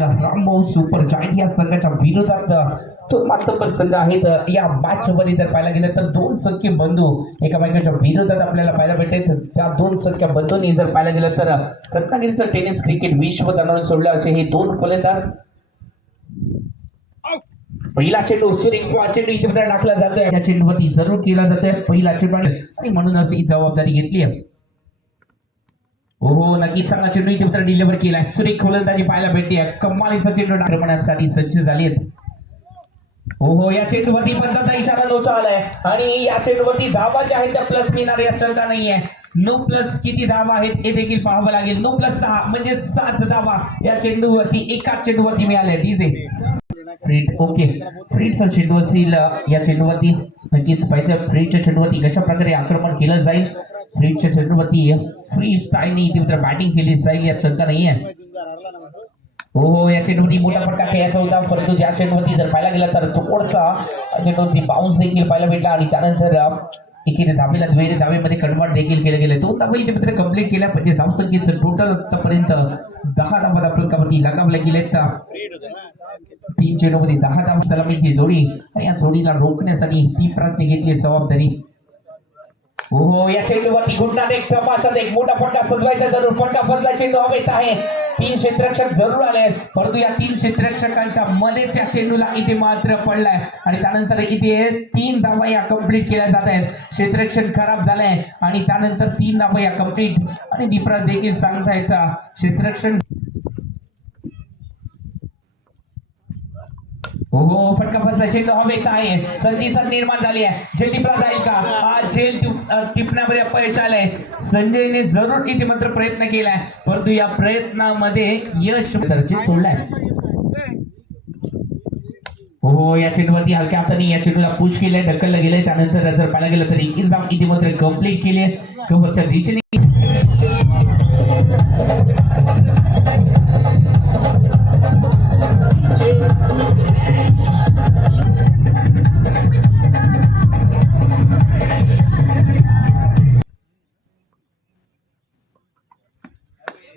असलेला Rambhau super giant या संघाच्या विरोधात तो मातब्बर संघ आहेत. या मॅच मध्ये जर पाहायला गेलं तर दोन सख्खे बंधू एकामेकांच्या विरोधात आपल्याला पाहायला भेटतात. त्या दोन सख्ख्या बंधूंनी जर पाहायला गेलं तर रत्नागिरीचं टेनिस क्रिकेट विश्व दणाणून सोडलं असे हे दोन फलंदाज. पहिला चेंडू सुरेख चेंडू इथे टाकला जातोय. या चेंडूवरती जरूर केला जातोय पहिला चेंडू आणि म्हणूनच ही जबाबदारी घेतली आहे. हो नक्कीच चांगला चेंडू इथे डिलिव्हर केलाय. सुरेख फलंदाजी पाहायला भेटते. कमालीचा चेंडू आक्रमणासाठी सज्ज झाली आहेत. हो या चेंडूवरती पंचाचा इशारा नव्हता आलाय आणि या चेंडूवरती धावा ज्या आहेत त्या प्लस मिळणार या चर्चा नाहीये. नो प्लस किती धावा आहेत हे देखील पाहावं लागेल. नो प्लस 6 म्हणजे 7 धावा या चेंडूवरती एकाच चेंडूवरती मिळाल्या. डीजे फ्रीट ओके फ्रीटचा चेंडू असेल या चेंडूवरती नक्कीच पाहिजे. फ्रीटच्या चेंडूवरती कशा प्रकारे आक्रमण केलं जाईल. फ्रीटच्या चेंडूवरती फ्री स्टाईलने इथे बॅटिंग केली जाईल या चर्चा नाहीये. हो या चेंडूवरती मोठा फटका खेळायचा होता परंतु या चेंडूवरती जर पाहायला गेला तर थोडासा चेंडूवरती बाउन्स देखील पाहायला भेटला आणि त्यानंतर एकीने धावेला द्वैरे धावेमध्ये कन्वर्ट देखील केले गेले. 2 धावा इथे मात्र कंप्लीट केल्या म्हणजे धावसंख्येचं टोटल आतापर्यंत 10 धावा फलकावरती लगावल्या गेलेत. 3 चेंडूमध्ये 10 धावा सलामीची जोडी आणि या जोडीला रोखण्यासाठी ती प्राचने घेतली जबाबदारी. हो या चेंडूवरती घुटण्यात एक तमाशात एक मोठा फटका सजवायचा जरूर. फटका बसला चेंडू हवेत आहे. 3 क्षेत्ररक्षक जरूर आले परंतु या 3 क्षेत्ररक्षकांच्या मध्येच या चेंडूला इथे मात्र पडलाय आणि त्यानंतर इथे 3 धावा या कंप्लीट केल्या जात आहेत. क्षेत्ररक्षण खराब झालंय आणि त्यानंतर 3 धावा या कंप्लीट आणि दीपराज देखील सांगतायत क्षेत्ररक्षण. हो फटका बसला चेंडू हवेत आहे. संधी तर निर्माण झाली आहे. झेल टिपला जाईल का. झेल टिपण्यामध्ये अपयश आलंय. संजयने जरूर इथे मात्र प्रयत्न केलाय परंतु या प्रयत्नामध्ये यश सोडलाय. हो या चेंडूवरती हलक्या हाताने या चेंडूला पुश केलंय ढकललं गेलंय. त्यानंतर जर पाहायला गेलं तर एक धाव इथे मात्र कंप्लीट केली कव्हरच्या दिशेने.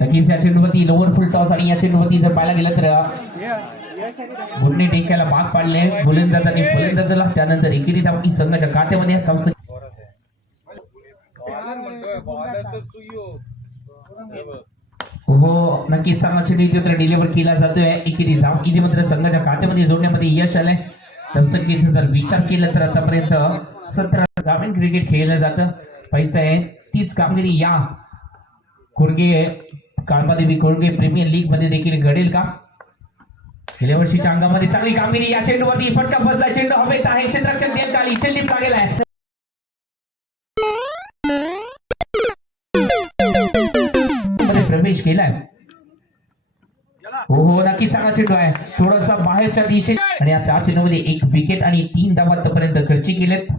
नक्कीच या चेंडूवरती लोअर फुल टॉस आणि या चेंडूवरती जर पाहायला गेलं तर गुडने टेक्याला भाग पाडले गोलंदाजांनी फलंदाजाला. त्यानंतर एकेरी धाव की संघाच्या खात्यामध्ये. हो नक्कीच चांगला चेंडू इथे डिलिव्हर केला जातोय. एकेरी धाव इथे मात्र संघाच्या खात्यामध्ये जोडण्यामध्ये यश आलंय. धावसंख्येचा जर विचार केला तर आतापर्यंत 17 ग्रामीण क्रिकेट खेळलं जातं. पैसा आहे तीच कामगिरी या कोरगे काळबादेवी कोरगे प्रीमियर लीग मध्ये देखील घडेल का. गेल्या वर्षीच्या अंगामध्ये चांगली कामगिरी. या चेंडूवरती फटका बसला चेंडू हवेत आहे. क्षेत्ररक्षक जेल खाली चेंडू लागेल आहे. प्रवेश केलाय. हो नक्की चांगला चेंडू आहे थोडासा बाहेरच्या दिशेने आणि या 4 चेंडूमध्ये 1 विकेट आणि 3 धावा आतापर्यंत खर्ची केलेत.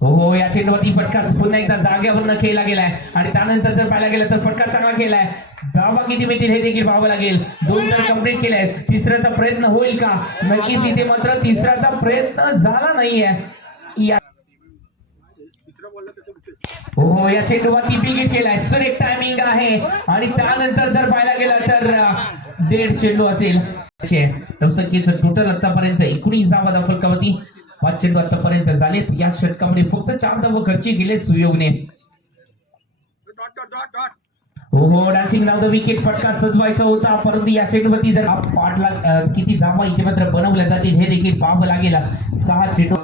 हो या चेंडूवरती फटका पुन्हा एकदा जागेवरनं खेळला गेलाय आणि त्यानंतर जर पाहायला गेलं तर फटका चांगला केलाय. धावा किती मिळतील हे देखील पाहावं लागेल. 2 तर कंप्लीट केलाय. तिसऱ्याचा प्रयत्न होईल का. नक्कीच इथे मात्र तिसऱ्याचा प्रयत्न झाला नाहीये. हो या चेंडूवरती विकेट केलाय. सुरेख टायमिंग आहे आणि त्यानंतर जर पाहायला गेलं तर 1.5 चेंडू असेल. संख्येचं टोटल आतापर्यंत 19 धावा फलकावरती. 5 चेंडू आतापर्यंत झालेत. या षटकामध्ये फक्त 4 धावा खर्ची गेले सुयोगने. हो डान्सिंग नाव द विकेट फटका सजवायचा होता परंतु या चेंडूवरती जर 5 लाख किती धावा इथे मात्र बनवल्या जातील हे देखील पाहावं लागेल. 6 चेंडू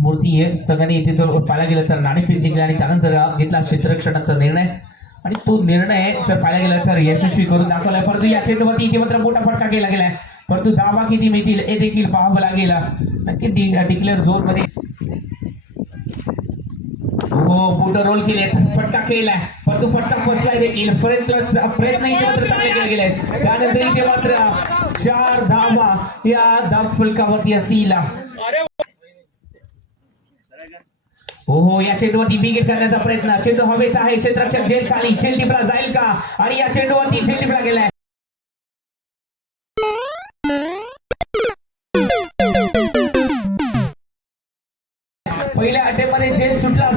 मूर्ती संघाने इथे तो पाहायला गेलं तर नाणेफेक जिंकली आणि त्यानंतर घेतला क्षेत्ररक्षणाचा निर्णय आणि तो निर्णय जर पाहायला गेला तर यशस्वी करून दाखवलाय. परंतु या चेंडूवरती इथे मात्र मोठा फटका केला गेलाय परंतु धावा किती मिळतील हे देखील पाहावं लागेल. नक्की डिक्लेअर झोन मध्ये हो बोट रोल केले. फटका केलाय परंतु फटका फसलाय देखील. प्रयत्न इथे मात्र चांगले केले गेले. त्यानंतर इथे मात्र 4 धावा या धाव फलकावरती असतील. हो या चेंडूवरती विकेट करण्याचा प्रयत्न. चेंडू हवेत आहे. क्षेत्ररक्षक झेल खाली झेल टिपला जाईल का आणि या चेंडूवरती झेल टिपला गेलाय. पहिल्या अटेम्प्टमध्ये झेल सुटला.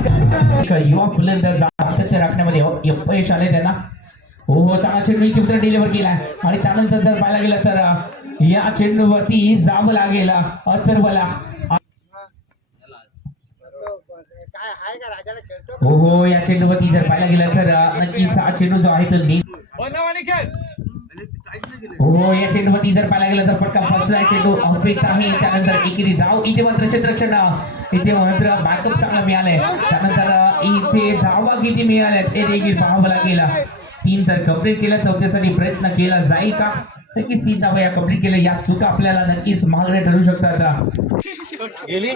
युवा फलंदाज राखण्यामध्ये अपयश आले त्यांना. हो चांगला चेंडू इथे डिलिव्हर केला आणि त्यानंतर जर पाहायला गेलं तर या चेंडूवरती जावं लागेल अथर्वला. हो या चेंडूवरती जर पाहायला गेलं तर नक्कीच हा चेंडू जो आहे तो हो या चेंडूवरती जर पाहायला गेलं तर फटका फसला चेंडू अपेट आहे. त्यानंतर एकेरी धाव इथे मात्र क्षेत्ररक्षण इथे मात्र बॅकअप चांगला मिळालाय. त्यानंतर इथे धावा किती मिळाल्या ते देखील पाहावं लागेल. 3 तर कंप्लीट केल्या, चौथ्यासाठी प्रयत्न केला जाईल का? नक्कीच 3 धावा या कंप्लीट केल्या. या चुका आपल्याला नक्कीच महागड्या ठरू शकतात. गेली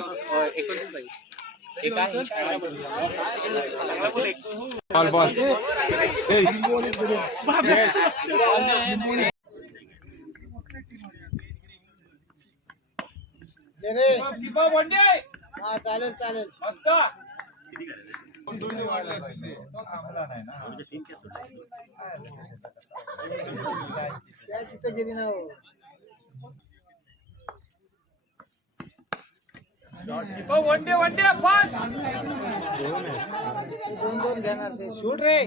बॉल बॉल चालेल चालेल तिथं गेली ना दोन घेणार ते शूट रे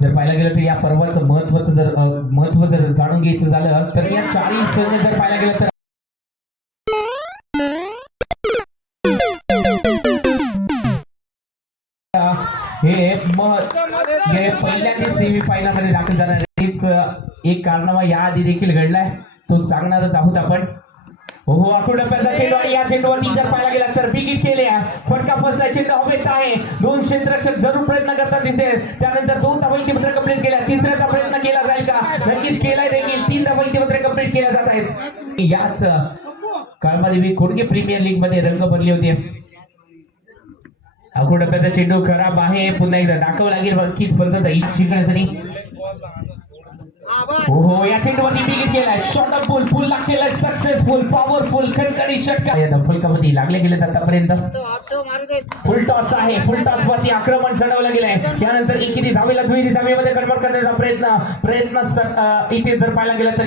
जर पाहायला गेलं तर या पर्वाचं महत्व जर जाणून घ्यायचं झालं तर या 4 संघ जर पाहायला गेलं तर हे पहिल्यांदा सेमी फायनल मध्ये दाखल जाणार एक कारनामा याआधी देखील घडलाय, तो सांगणारच आहोत आपण. हो आखुडप्याचा चेंडू आणि या चेंडूवरती जर पाहायला गेला तर बिगिट केले, फटका फसला, चेंडू हवेत आहे. 2 क्षेत्ररक्षक जरूर प्रयत्न करतात दिसते. त्यानंतर 2 धावा इतिमत्र कंप्लीट केल्या, तिसऱ्याचा प्रयत्न केला जाईल का? नक्कीच केलाय देखील. 3 धावा इतिमत्र कंप्लीट केल्या जात आहेत. याच काळामध्ये खोडके प्रीमियर लीग मध्ये रंग भरले होते. आखुडप्याचा चेंडू खराब आहे, पुन्हा एकदा टाकावं लागेल नक्कीच पंत शिकण्यासाठी. हो या चेंडूवरती बिगिट केलाय, शॉर्ट ऑफ फुल लागलेला, सक्सेसफुल, पॉवरफुल, खणखणी षटकार या फलकामध्ये लागले गेलेत आतापर्यंत. फुल टॉस आहे, फुल टॉस वरती आक्रमण चढवलं गेलंय. यानंतर एकेरी धावेला दुहेरी धावेमध्ये कन्वर्ट करण्याचा प्रयत्न इथे जर पाहायला गेला तर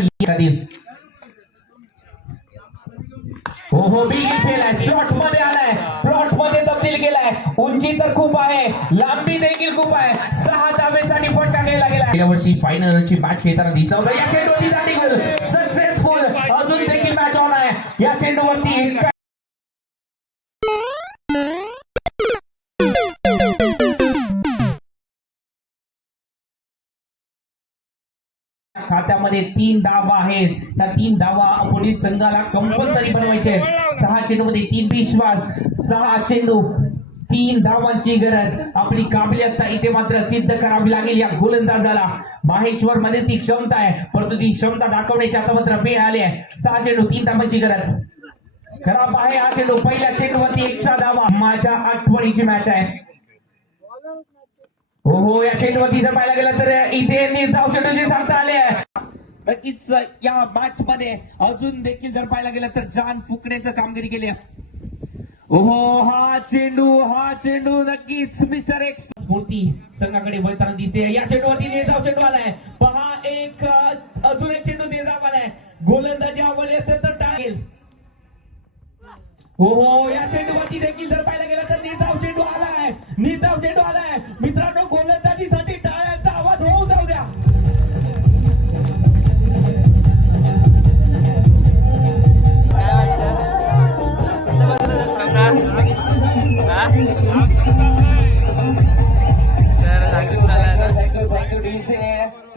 हो बिगिट केलाय, स्लॉट मध्ये आलाय, प्लॉट मध्ये तब्दील केलाय. उंची तर खूप आहे, लांबी देखील खूप आहे. 6 धावेसाठी फटका केला गेला. गेल्या वर्षी फायनलची मॅच खेळताना दिसला होता. या चेंडूवरती दांडीगोल सक्सेसफुल, अजून देखील मॅच ऑन आहे. या चेंडूवरती खात्यामध्ये 3 धावा आहेत. त्या 3 धावा अपोजिट संघाला कंपल्सरी बनवायचे आहेत. 6 चेंडूमध्ये 3 विश्वास, 6 चेंडू 3 धावांची गरज. आपली काबिलियत इथे मात्र सिद्ध करावी लागेल या गोलंदाजाला. माहेश्वर मध्ये ती क्षमता आहे, परंतु ती क्षमता दाखवण्याची आता मात्र वेळ आली आहे. 6 चेंडू 3 धावांची गरज. खराब आहे हा चेंडू, पहिल्या चेंडूवरती एक्स्ट्रा धावा. माझ्या आठवणीची मॅच आहे. हो या चेंडूवरती जर पाहायला गेलं तर इथे निर्धाव चेंडूचे सांगता आले आहे. नक्कीच या मॅच मध्ये अजून देखील जर पाहायला गेलं तर जान फुकण्याचं कामगिरी केली. हो हा चेंडू नक्कीच मिस्टर एक्स स्फूर्ती संघाकडे वळताना दिसते. या चेंडूवरती निर्धाव चेंडू आलाय. पहा अजून एक चेंडू निर्धाव आलाय. गोलंदाजी आवडली असेल तर टाळेल. हो या चेंडूवरती देखील जर पाहायला गेलं तर निर्धाव चेंडू आलाय. मित्रांनो गोलंदाजीसाठी टाळ्यांचा आवाज होऊ जाऊ द्या.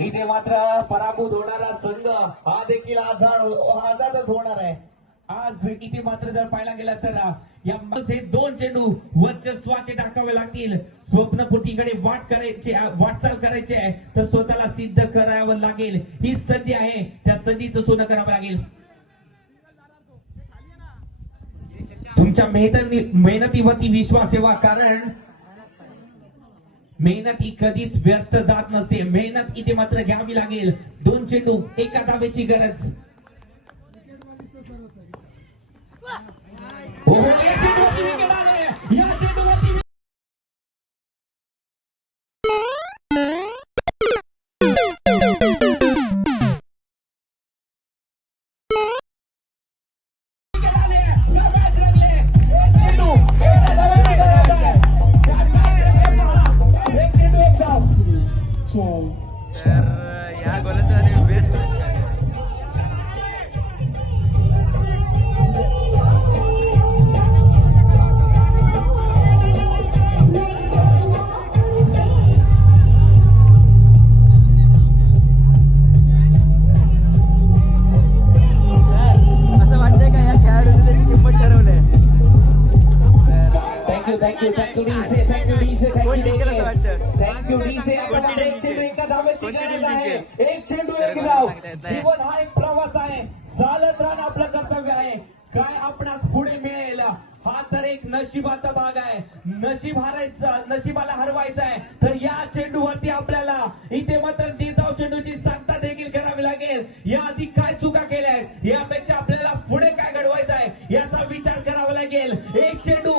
इथे मात्र पराभूत होणारा संघ हा देखील आझादच होणार आहे. आज इथे मात्र जर पाहायला गेला तर या हे 2 चेंडू वर्चस्वाचे टाकावे लागतील. स्वप्नपूर्तीकडे वाटचाल करायची आहे तर स्वतःला सिद्ध करावं लागेल. ही संधी आहे, त्या संधीचं सोनं करावं लागेल. तुमच्या मेहनतीवरती विश्वास ठेवा, कारण मेहनत ही कधीच व्यर्थ जात नसते. मेहनत इथे मात्र घ्यावी लागेल. 2 चेंडू एका धावेची गरज. या चेंडूवरती विकेट आले. या चेंडूवरती या गोलंदाजाने बेस्ट असं वाटतंय का या खेळाडूने त्याची किंमत ठरवलंय. थँक्यू डीजे, थँक्यू डीजे, कोण जिंकेल असं वाटतं? Thank you DJ. कोणती एक चेंडू एका धावेची कोणती गरज टीम आहे. जिंकेल? एक चेंडू एक धाव. सांगता येत नाही. जीवन हा एक प्रवास आहे. चालत राहणं आपलं कर्तव्य आहे. काय आपणास पुढे मिळेल हा तर एक नशिबाचा भाग आहे. नशीब हारायचं, नशिबाला हरवायचं आहे तर या चेंडूवरती आपल्याला इथे मात्र निर्धाव चेंडूची सांगता देखील करावी लागेल. या आधी काय चुका केल्या आहेत यापेक्षा आपल्याला पुढे काय घडवायचं आहे याचा विचार करावा लागेल. एक चेंडू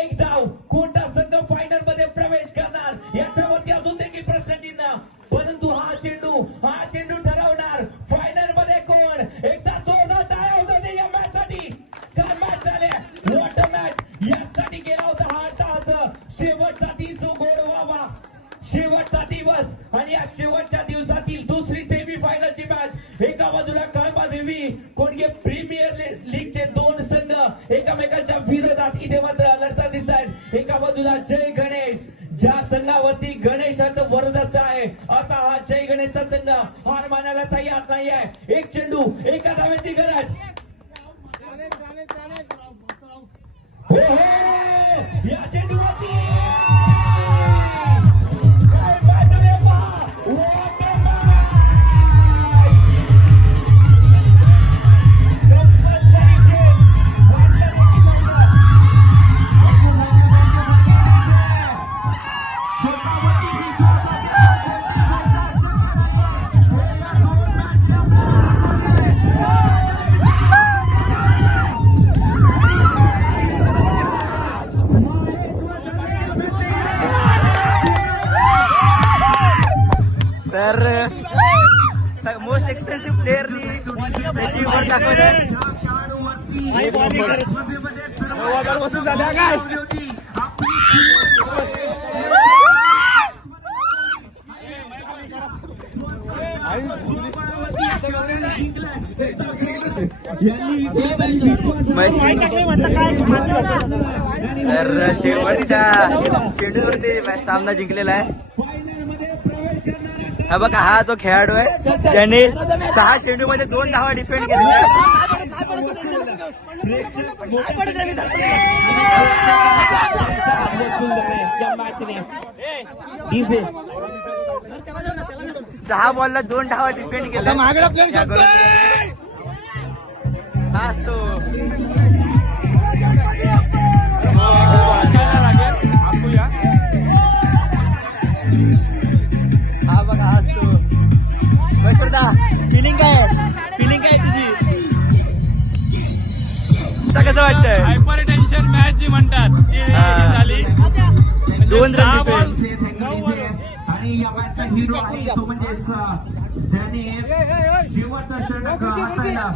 एक धाव. कोणता संघ फायनल मध्ये प्रवेश करणार याच्यावरती अजून देखील प्रश्नचिन्ह, परंतु हा चेंडू ठरवणार फायनल मध्ये कोण. एकदा जोरदार टाळ्या होता ते या मॅच साठी. काय मॅच झाले, वॉट अ मॅच. यासाठी गेला होता हा तास. शेवटचा दिवस गोड व्हावा, शेवटचा दिवस आणि या शेवटच्या दिवसातील दुसरी सेमी फायनलची मॅच. एका बाजूला कळंबादेवी कोणगे प्रीमियर लीगचे 2 संघ एकमेकांच्या विरोधात इथे मात्र लढता दिसत आहेत. एका बाजूला जय गणेश, ज्या संघावरती गणेशाचं वरदस्त आहे असा हा जय गणेशचा संघ हार मानायला तयार नाही आहे. एक चेंडू एका धावेची गरज. हो या चेंडूवरती काय मॅच रे पहा. What a match! Compulsory change. वाटलं देखील नव्हतं. स्वतःवरती तर मोस्ट एक्सपेन्सिव्ह प्लेअरनी त्याची वर दाखवली. वसूल झाल्या काय तर शेवटच्या चेंडूवरती सामना जिंकलेला आहे. हा बघा, हा जो खेळाडू आहे ज्याने 6 चेंडू मध्ये 2 धावा डिफेंड केल्या. सहा बॉलला 2 धावा डिफेंड केल्या. हा असतो हा बघा, हा असतो. फिलिंग काय तुझी? कसं वाटतंय? हायपर टेन्शन मॅच जी म्हणतात ती झाली. 2 रन डिफेंड. आणि या मॅचचा हिरो आहे तो म्हणजे ज्याने शेवटचा षटक हाताळला.